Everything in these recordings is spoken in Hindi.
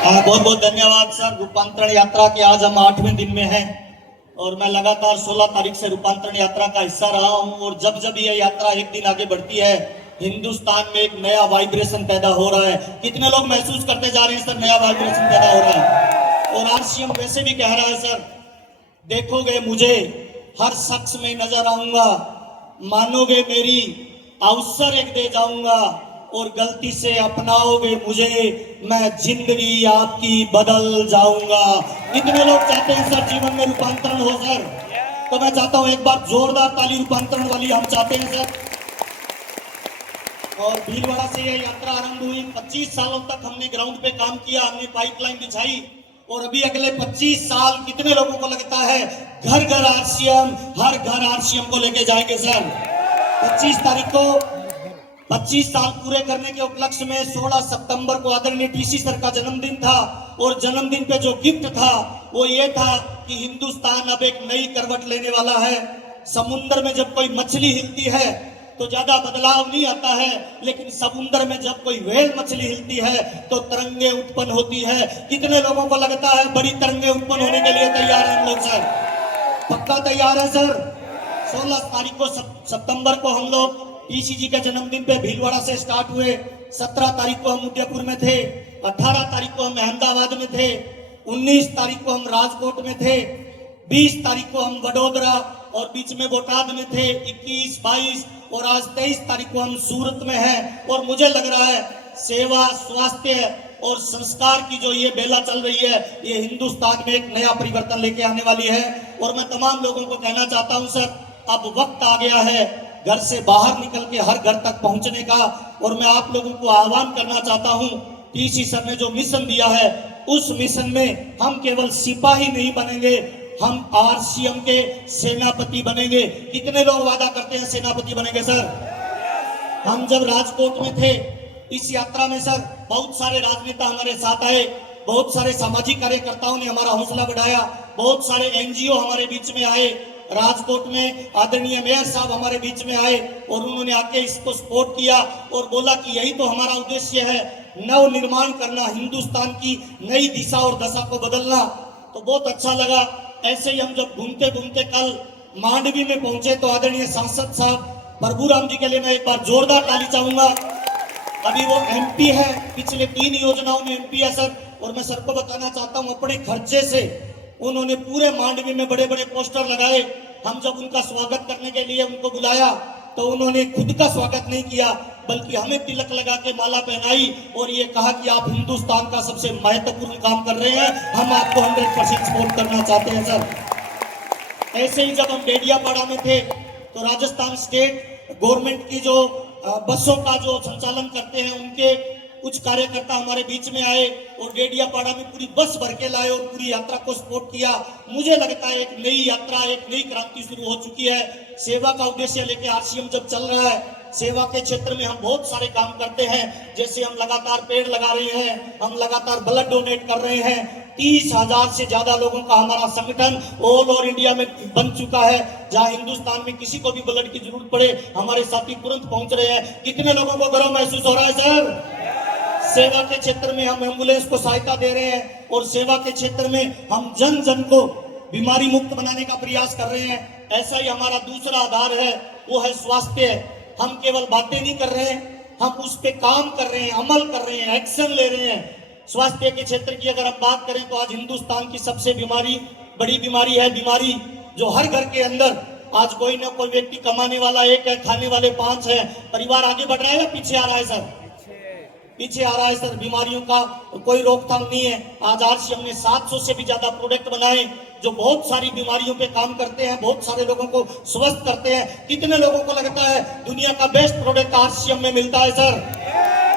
बहुत बहुत धन्यवाद सर। रूपांतरण यात्रा के आज हम 8वें दिन में हैं और मैं लगातार 16 तारीख से रूपांतरण यात्रा का हिस्सा रहा हूं। और जब जब यह यात्रा एक दिन आगे बढ़ती है, हिंदुस्तान में एक नया वाइब्रेशन पैदा हो रहा है। कितने लोग महसूस करते जा रहे हैं सर, नया वाइब्रेशन पैदा हो रहा है। और आरसीएम वैसे भी कह रहा है सर, देखोगे मुझे हर शख्स में नजर आऊंगा, मानोगे मेरी अवसर एक दे जाऊंगा, और गलती से अपनाओगे मुझे मैं जिंदगी आपकी बदल जाऊंगा। कितने लोग चाहते हैं सर जीवन में रूपांतरण हो सर? तो मैं चाहता हूं एक बार जोरदार ताली रूपांतरण वाली हम चाहते हैं सर। और भीलवाड़ा से यह यात्रा आरंभ हुई। 25 सालों तक हमने ग्राउंड पे काम किया, हमने पाइपलाइन बिछाई, और अभी अगले 25 साल कितने लोगों को लगता है घर घर आरसीएम, हर घर आरसीएम को लेके जाएंगे सर। 25 तारीख को 25 साल पूरे करने के उपलक्ष्य में 16 सितंबर को आदरणीय टीसी सर का जन्मदिन था। और जन्मदिन पे जो गिफ्ट था वो ये था कि हिंदुस्तान अब एक नई करवट लेने वाला है। समुद्र में जब कोई मछली हिलती है तो ज्यादा बदलाव नहीं आता है, लेकिन समुद्र में जब कोई व्हेल मछली हिलती है तो तरंगे उत्पन्न होती है। कितने लोगों को लगता है बड़ी तरंगे उत्पन्न होने के लिए तैयार हैं हम लोग सर? पक्का तैयार है सर? 16 तारीख को सितंबर को हम लोग टीसी जी के जन्मदिन पे भीलवाड़ा से स्टार्ट हुए। 17 तारीख को हम उदयपुर में थे, 18 तारीख को हम अहमदाबाद में थे, 19 तारीख को हम राजकोट में थे, 20 तारीख को हम वडोदरा और बीच में बोटाद में थे, 21, 22 और आज 23 तारीख को हम सूरत में हैं। और मुझे लग रहा है सेवा, स्वास्थ्य और संस्कार की जो ये बेला चल रही है, ये हिंदुस्तान में एक नया परिवर्तन लेके आने वाली है। और मैं तमाम लोगों को कहना चाहता हूं सर, अब वक्त आ गया है घर से बाहर निकल के हर घर तक पहुंचने का। और मैं आप लोगों को आह्वान करना चाहता हूं, टीसी सर ने जो मिशन दिया है उस मिशन में हम केवल सिपाही नहीं बनेंगे, हम आरसीएम के सेनापति बनेंगे। कितने लोग वादा करते हैं सेनापति बनेंगे सर? हम जब राजकोट में थे इस यात्रा में सर, बहुत सारे राजनेता हमारे साथ आए, बहुत सारे सामाजिक कार्यकर्ताओं ने हमारा हौसला बढ़ाया, बहुत सारे एनजीओ हमारे बीच में आए। राजकोट में आदरणीय मेयर साहब हमारे बीच में आए और उन्होंने आके इसको सपोर्ट किया और बोला कि यही तो हमारा उद्देश्य है, नव निर्माण करना, हिंदुस्तान की नई दिशा और दशा को बदलना। तो बहुत अच्छा लगा। ऐसे ही हम जब घूमते घूमते कल मांडवी में पहुंचे तो आदरणीय सांसद साहब प्रभुराम जी के लिए मैं एक बार जोरदार ताली चाहूंगा। अभी वो एमपी है, पिछले 3 योजनाओं में एमपी है सर। और मैं सर को बताना चाहता हूँ, अपने खर्चे से उन्होंने पूरे मांडवी में बड़े बड़े पोस्टर लगाए। हम जब उनका स्वागत करने के लिए उनको बुलाया तो उन्होंने खुद का स्वागत नहीं किया, बल्कि हमें तिलक लगा के माला पहनाई और ये कहा कि आप हिंदुस्तान का सबसे महत्वपूर्ण काम कर रहे हैं, हम आपको 100% सपोर्ट करना चाहते हैं सर। ऐसे ही जब हम डेडियापाड़ा में थे तो राजस्थान स्टेट गवर्नमेंट की जो बसों का जो संचालन करते हैं उनके कुछ कार्यकर्ता हमारे बीच में आए और डेडियापाड़ा में पूरी बस भर के लाए और पूरी यात्रा को सपोर्ट किया। मुझे लगता है एक नई यात्रा, एक नई क्रांति शुरू हो चुकी है। सेवा का उद्देश्य लेके आरसीएम जब चल रहा है, सेवा के क्षेत्र में हम बहुत सारे काम करते हैं। जैसे हम लगातार पेड़ लगा रहे हैं, हम लगातार ब्लड डोनेट कर रहे हैं। 30,000 से ज्यादा लोगों का हमारा संगठन ऑल ओवर इंडिया में बन चुका है। जहां हिंदुस्तान में किसी को भी ब्लड की जरूरत पड़े हमारे साथी तुरंत पहुंच रहे हैं। कितने लोगों को गर्व महसूस हो रहा है सर? सेवा के क्षेत्र में हम एम्बुलेंस को सहायता दे रहे हैं और सेवा के क्षेत्र में हम जन जन को बीमारी मुक्त बनाने का प्रयास कर रहे हैं। ऐसा ही हमारा दूसरा आधार है, वो है स्वास्थ्य। हम केवल बातें नहीं कर रहे हैं, हम उस पे काम कर रहे हैं, अमल कर रहे हैं, एक्शन ले रहे हैं। स्वास्थ्य के क्षेत्र की अगर हम बात करें तो आज हिंदुस्तान की सबसे बड़ी बीमारी है बीमारी, जो हर घर के अंदर आज कोई ना कोई व्यक्ति कमाने वाला एक है, खाने वाले 5 है। परिवार आगे बढ़ रहा है या पीछे आ रहा है सर? पीछे आ रहा है सर। बीमारियों का कोई रोकथाम नहीं है। आज आरसीएम ने 700 से भी ज्यादा प्रोडक्ट बनाए जो बहुत सारी बीमारियों पे काम करते हैं, बहुत सारे लोगों को स्वस्थ करते हैं। कितने लोगों को लगता है दुनिया का बेस्ट प्रोडक्ट आरसीएम में मिलता है सर?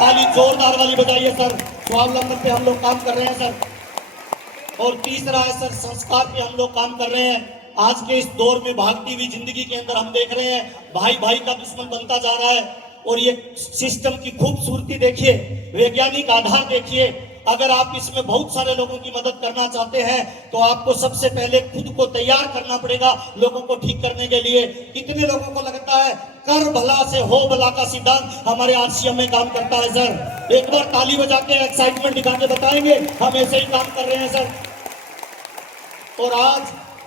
ताली जोरदार वाली बजाइए सर। स्वावलंबन पे हम लोग काम कर रहे हैं सर। और तीसरा है सर, संस्कार पे हम लोग काम कर रहे हैं। आज के इस दौर में भागती हुई जिंदगी के अंदर हम देख रहे हैं भाई भाई का दुश्मन बनता जा रहा है। और ये सिस्टम की खूबसूरती देखिए, वैज्ञानिक आधार देखिए। अगर आप इसमें बहुत सारे लोगों की मदद करना चाहते हैं तो आपको सबसे पहले खुद को तैयार करना पड़ेगा लोगों को ठीक करने के लिए। कितने लोगों को लगता है कर भला से हो भला का सिद्धांत हमारे आरसीएम में काम करता है सर? एक बार ताली बजा के एक्साइटमेंट दिखा के बताएंगे हम ऐसे ही काम कर रहे हैं सर। और आज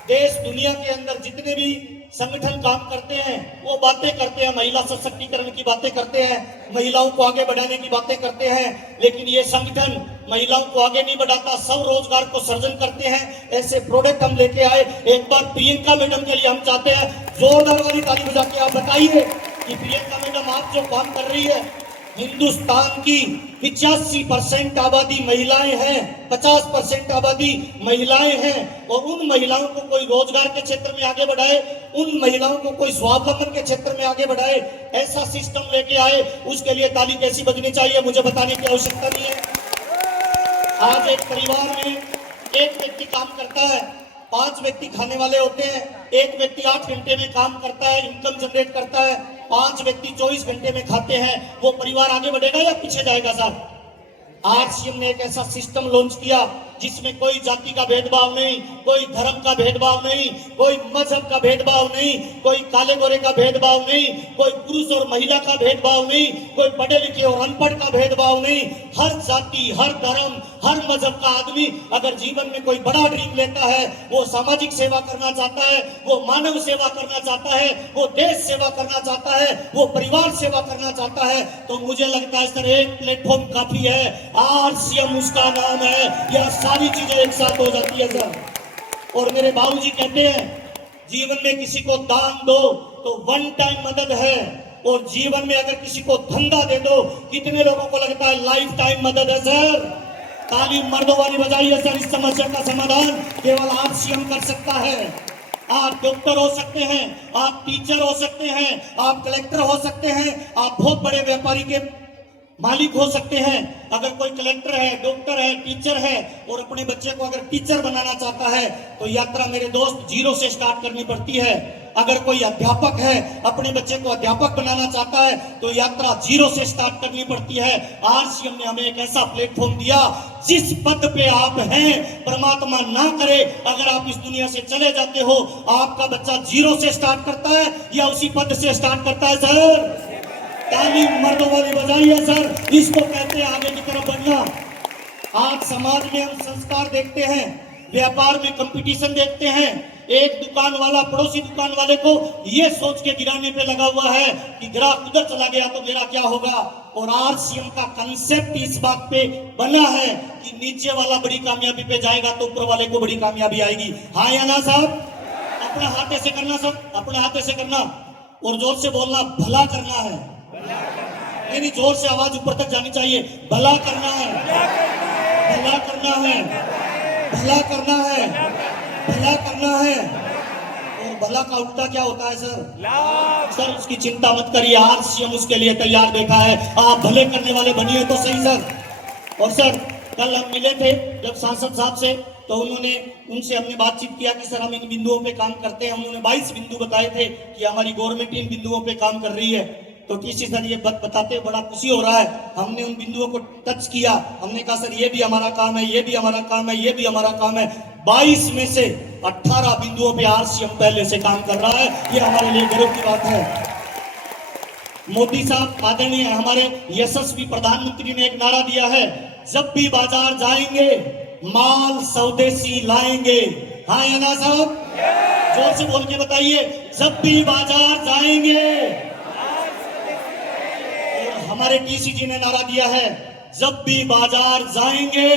देश दुनिया के अंदर जितने भी संगठन काम करते हैं वो बातें करते हैं, महिला सशक्तिकरण की बातें करते हैं, महिलाओं को आगे बढ़ाने की बातें करते हैं, लेकिन ये संगठन महिलाओं को आगे नहीं बढ़ाता, सब रोजगार को सृजन करते हैं। ऐसे प्रोडक्ट हम लेके आए। एक बार प्रियंका मैडम के लिए हम चाहते हैं जोरदार वाली ताली बजा के आप बताइए कि प्रियंका मैडम आप जो काम कर रही है, हिंदुस्तान की 85% आबादी महिलाएं हैं, 50% आबादी महिलाएं हैं, और उन महिलाओं को कोई रोजगार के क्षेत्र में आगे बढ़ाए, उन महिलाओं को कोई स्वावलंबन के क्षेत्र में आगे बढ़ाए, ऐसा सिस्टम लेके आए। उसके लिए ताली कैसी बजनी चाहिए मुझे बताने की आवश्यकता नहीं है। आज एक परिवार में एक व्यक्ति काम करता है, 5 व्यक्ति खाने वाले होते हैं, एक व्यक्ति 8 घंटे में काम करता है, इनकम जनरेट करता है, 5 व्यक्ति 24 घंटे में खाते हैं। वो परिवार आगे बढ़ेगा या पीछे जाएगा साहब? आरसीएम ने एक ऐसा सिस्टम लॉन्च किया जिसमें कोई जाति का भेदभाव नहीं, कोई धर्म का भेदभाव नहीं, कोई मजहब का भेदभाव नहीं, कोई काले गोरे का भेदभाव नहीं, कोई पुरुष और महिला का भेदभाव नहीं, कोई पढ़े लिखे और अनपढ़ का भेदभाव नहीं। हर जाति, हर धर्म, हर मजहब का आदमी अगर जीवन में कोई बड़ा ड्रीम लेता है, वो सामाजिक सेवा करना चाहता है, वो मानव सेवा करना चाहता है, वो देश सेवा करना चाहता है, वो परिवार सेवा करना चाहता है, तो मुझे लगता है सर एक प्लेटफॉर्म काफी है, आरसीएम उसका नाम है। यह सारी चीजें एक साथ हो जाती है सर। और मेरे बाबूजी कहते हैं जीवन में किसी को दान दो तो वन टाइम मदद है, और जीवन में अगर किसी को धंधा दे दो, कितने लोगों को लगता है लाइफ टाइम मदद है सर? ताली मर्दों वाली बजाइए सर। इस समस्या का समाधान केवल आरसीएम कर सकता है। आप डॉक्टर हो सकते हैं, आप टीचर हो सकते हैं, आप कलेक्टर हो सकते हैं, आप बहुत बड़े व्यापारी के मालिक हो सकते हैं। अगर कोई कलेक्टर है, डॉक्टर है, टीचर है और अपने बच्चे को अगर टीचर बनाना चाहता है तो यात्रा मेरे दोस्त जीरो से स्टार्ट करनी पड़ती है। अगर कोई अध्यापक है, अपने बच्चे को अध्यापक बनाना चाहता है तो यात्रा जीरो से स्टार्ट करनी पड़ती है। आरसीएम ने हमें एक ऐसा प्लेटफॉर्म दिया, जिस पद पे आप हैं, परमात्मा ना करे अगर आप इस दुनिया से चले जाते हो, आपका बच्चा जीरो से स्टार्ट करता है या उसी पद से स्टार्ट करता है सर? ताली मर्दों वाली बजाइए सर। इसको कहते हैं आगे की तरफ बढ़ना। आज समाज में हम संस्कार देखते हैं, व्यापार में कंपटीशन देखते हैं। एक दुकान वाला पड़ोसी दुकान वाले को ये सोच के गिराने पे लगा हुआ है कि ग्राहक उधर चला गया तो मेरा क्या होगा। और आरसीएम का कंसेप्ट इस बात पे बना है कि नीचे वाला बड़ी कामयाबी पे जाएगा तो ऊपर वाले को बड़ी कामयाबी आएगी। हाँ या ना साहब? अपने हाथे से करना सब, अपने हाथे से करना और जोर से बोलना, भला करना है। नहीं, जोर से आवाज ऊपर तक जानी चाहिए। भला करना है, भला करना है, भला करना है, भला करना है। और भला का उल्टा क्या होता है सर? सर उसकी चिंता मत करिए, आरसीएम उसके लिए तैयार बैठा है। आप भले करने वाले बनिए तो सही सर। और सर कल हम मिले थे जब सांसद साहब से, तो उनसे हमने बातचीत किया कि सर हम इन बिंदुओं पे काम करते हैं। उन्होंने 22 बिंदु बताए थे कि हमारी गवर्नमेंट इन बिंदुओं पे काम कर रही है। तो टीसी सर ये बताते बड़ा खुशी हो रहा है। हमने उन बिंदुओं को टच किया, हमने कहा सर ये भी हमारा काम है, ये भी हमारा काम है, ये भी हमारा काम है। 22 में से 18 बिंदुओं पे आरसीएम पहले से काम कर रहा है। ये हमारे लिए गर्व की बात है। मोदी साहब आदरणीय हमारे यशस्वी प्रधानमंत्री ने एक नारा दिया है, जब भी बाजार जाएंगे माल स्वदेशी लाएंगे। हाँ या ना साहब? जोर से बोल के बताइए, जब भी बाजार जाएंगे। हमारे टीसी जी ने नारा दिया है, जब भी बाजार जाएंगे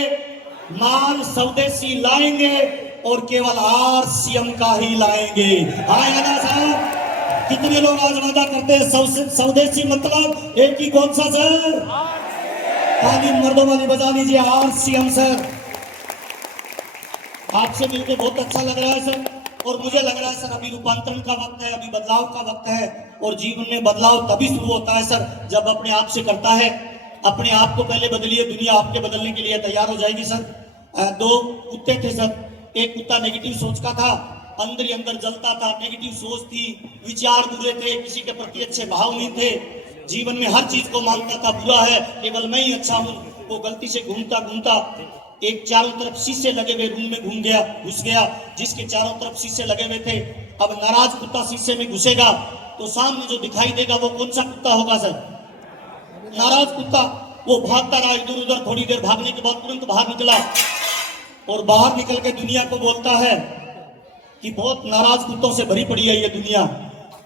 माल स्वदेशी लाएंगे और केवल आरसीएम का ही लाएंगे। हाँ या ना साहब? कितने लोग आज वादा करते हैं स्वदेशी मतलब एक ही कौन सा सर? ताली मर्दों वाली बजा लीजिए, आरसीएम सर। आपसे मिलकर बहुत अच्छा लग रहा है सर। और मुझे लग रहा है सर अभी रूपांतरण का वक्त है, अभी बदलाव का वक्त है। और जीवन में बदलाव तभी शुरू होता है सर जब अपने आप से करता है। अपने आप को पहले बदलिए, दुनिया आपके बदलने के लिए तैयार हो जाएगी सर। 2 कुत्ते थे सर, एक कुत्ता नेगेटिव सोच का था, अंदर ही अंदर जलता था, नेगेटिव सोच थी, विचार बुरे थे, किसी के प्रति अच्छे भाव नहीं थे, जीवन में हर चीज को मानता था बुरा है, केवल मैं ही अच्छा हूँ। वो गलती से घूमता घूमता एक चारों तरफ शीशे लगे हुए रूम में घुस गया, जिसके चारों तरफ शीशे लगे हुए थे। अब नाराज कुत्ता शीशे में घुसेगा तो सामने जो दिखाई देगा वो कौन सा कुत्ता होगा सर? नाराज कुत्ता। वो भागता रहा इधर उधर, थोड़ी देर भागने के बाद तुरंत बाहर निकला और बाहर निकल के दुनिया को बोलता है कि बहुत नाराज कुत्तों से भरी पड़ी है ये दुनिया।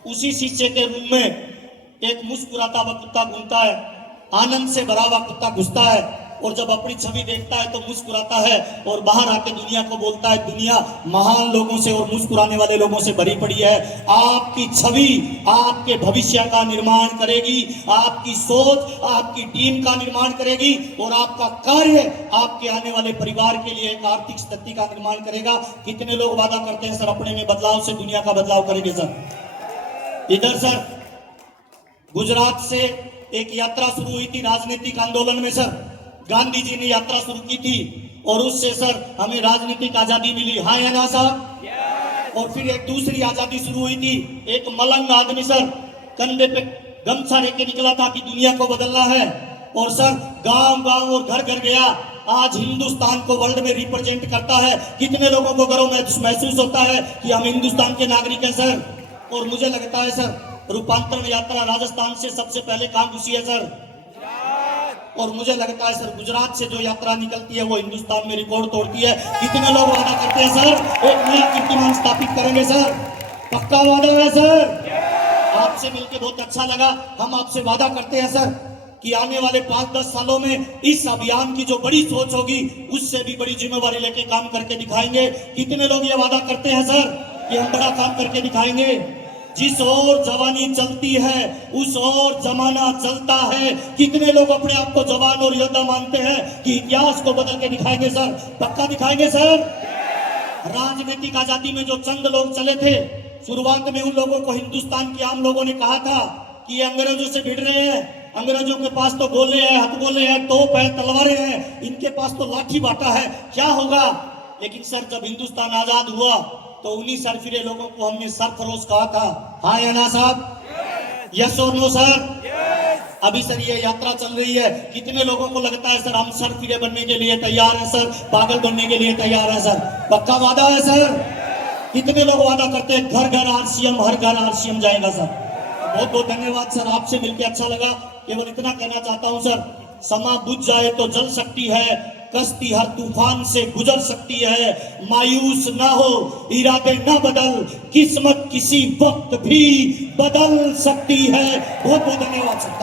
उसी शीशे के रूम में एक मुस्कुराता हुआ कुत्ता घूमता है, आनंद से भरा हुआ कुत्ता घुसता है और जब अपनी छवि देखता है तो मुस्कुराता है और बाहर आके दुनिया को बोलता है, दुनिया महान लोगों से और मुस्कुराने वाले लोगों से भरी पड़ी है। आपकी छवि आपके भविष्य का निर्माण करेगी, आपकी सोच आपकी टीम का निर्माण करेगी और आपका कार्य आपके आने वाले परिवार के लिए एक आर्थिक स्थिति का निर्माण करेगा। कितने लोग वादा करते हैं सर अपने में बदलाव से दुनिया का बदलाव करेंगे सर? इधर सर गुजरात से एक यात्रा शुरू हुई थी राजनीतिक आंदोलन में सर, गांधी जी ने यात्रा शुरू की थी और उससे सर हमें राजनीतिक आजादी मिली, हाँ या ना साहब? और फिर एक दूसरी आजादी शुरू हुई थी। एक मलंग आदमी सर कंधे पे गमछा लेके निकला था कि दुनिया को बदलना है और सर गांव गांव और घर घर गया। आज हिंदुस्तान को वर्ल्ड में रिप्रेजेंट करता है। कितने लोगों को गर्व महसूस होता है कि हम हिंदुस्तान के नागरिक हैं सर? और मुझे लगता है सर रूपांतरण यात्रा राजस्थान से सबसे पहले कहां घुसी है सर? और मुझे लगता है सर गुजरात से जो यात्रा निकलती है वो हिंदुस्तान में रिकॉर्ड तोड़ती है। कितने लोग वादा करते हैं सर एक नया कीर्तिमान स्थापित करेंगे सर? पक्का वादा है सर? आपसे मिलकर बहुत अच्छा लगा। हम आपसे वादा करते हैं सर कि आने वाले 5-10 सालों में इस अभियान की जो बड़ी सोच होगी उससे भी बड़ी जिम्मेवारी लेके काम करके दिखाएंगे। कितने लोग ये वादा करते हैं सर कि हम बड़ा काम करके दिखाएंगे? जिस ओर जवानी चलती है उस ओर जमाना चलता है। कितने लोग अपने आप को जवान और योद्धा मानते हैं कि इतिहास को बदल के दिखाएंगे सर? पक्का दिखाएंगे सर? राजनीतिक आजादी में जो चंद लोग चले थे, शुरुआत में उन लोगों को हिंदुस्तान के आम लोगों ने कहा था कि ये अंग्रेजों से भिड़ रहे हैं, अंग्रेजों के पास तो गोले हैं, हथगोले हैं, तोप है, तलवारें हैं, इनके पास तो लाठी बाटा है, क्या होगा? लेकिन सर जब हिंदुस्तान आजाद हुआ तो उन्हीं सरफिरे लोगों को हमने सरफरोश कहा था, हाँ या ना साहब? यस और नो सर? अभी सर ये यात्रा चल रही है। कितने लोगों को लगता है सर हम सरफिरे बनने के लिए तैयार हैं सर, पागल बनने के लिए तैयार है सर? पक्का वादा है सर? कितने लोग वादा करते हैं घर घर आरसीएम, हर घर आरसीएम जाएगा सर? बहुत बहुत धन्यवाद सर, आपसे मिलकर अच्छा लगा। केवल इतना कहना चाहता हूं सर, समा बुझ जाए तो जल सकती है, कश्ती हर तूफान से गुजर सकती है, मायूस ना हो, इरादे ना बदल, किस्मत किसी वक्त भी बदल सकती है। बहुत बहुत धन्यवाद सर।